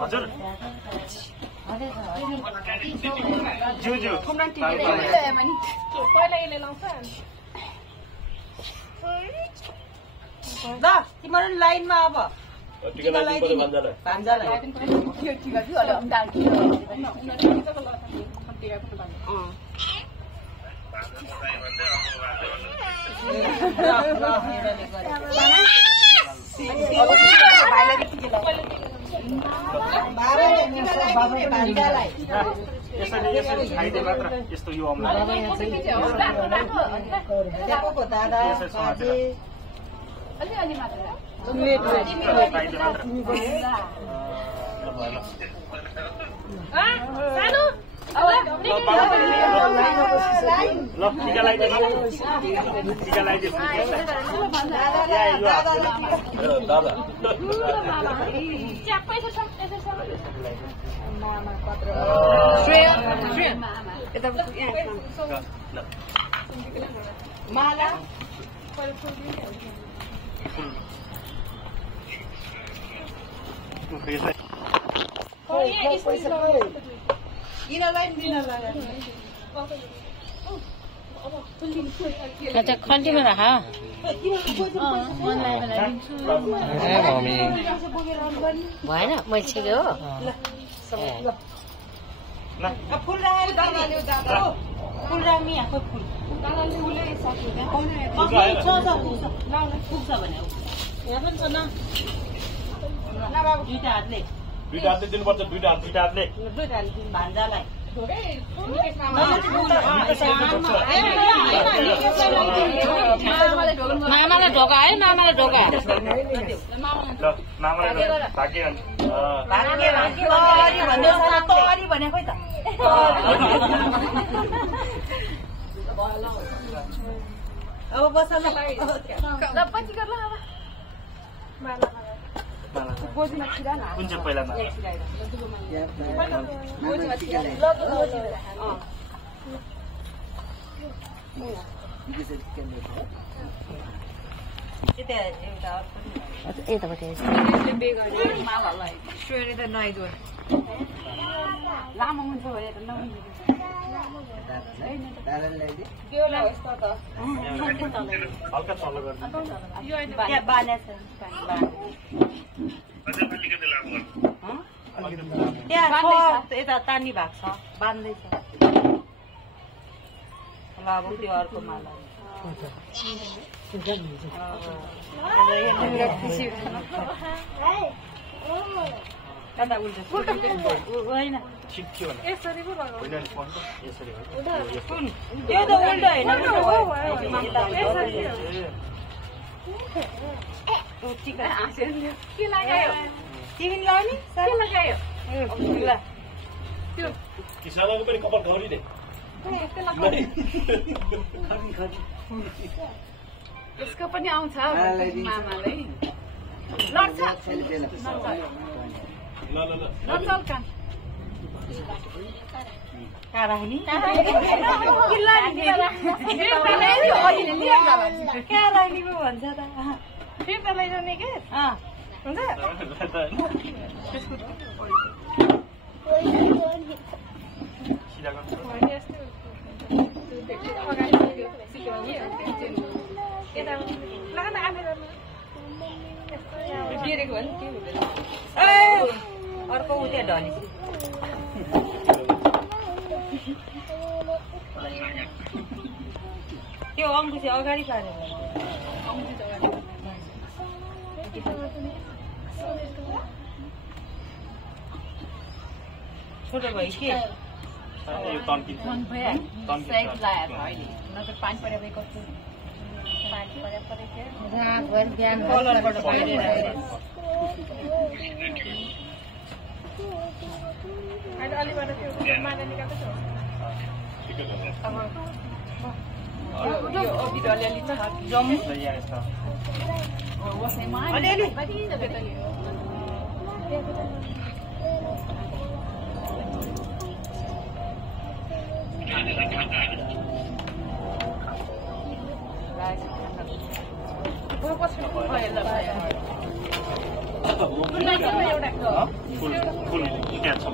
हजुर जुजु ल तिम्रो लाइनमा अब टिका लगाइदिनु भान्जालाई यसरी खाइदिए मात्र यस्तो यो अमला अलि मात्र सानो ल टिका लगाइदिए टिका लगाइदिए दादा माला अच्छा खल्टीमा राख भएन मैले छिक्यो हो फुल राखेर दादा ल्याउ दादा फुल राख्ने यहाँ फुल दादाले उले पुग्छ भने यहाँ पनि छ न बाबु दुईटा हातले दिनुपर्छ दुईटा हातले भान्जालाई मामालाई ढोका है मामालाई ढोका भने खोइ त अब बस कुन चाहिँ पहिला लामो हुन्छ भने हल्का तल्लो गर्नु यता तानी भएको छ बान्दैछ ल अब त्यो अर्को माला कता उल्टो होइन ठिक थियो यसरी पो होइन यसरी त्यो त उल्टो होइन तिमी लगाउने ल किसानको पनि कपाल गरी यसको पनि आउँछ मामालाई लड्छ नचल काम कहाँ राख्ने कहाँ राख्ने पो भन्छ त फिर्ता लैजाने के हुन्छ अर्को उता ढली त्यो अङ्कुशी अगाडि पारेर छोटो भयो के पानी परेको कलरबाट बाहिर पछि भयो ल एउटा फुल फुल त्यहाँ छ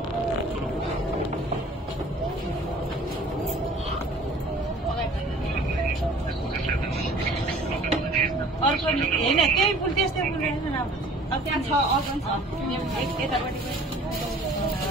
अर्को होइन त्यही फुल त्यस्तै फुल रहेछ अब त्यहाँ छ अझ छ यतापट्टि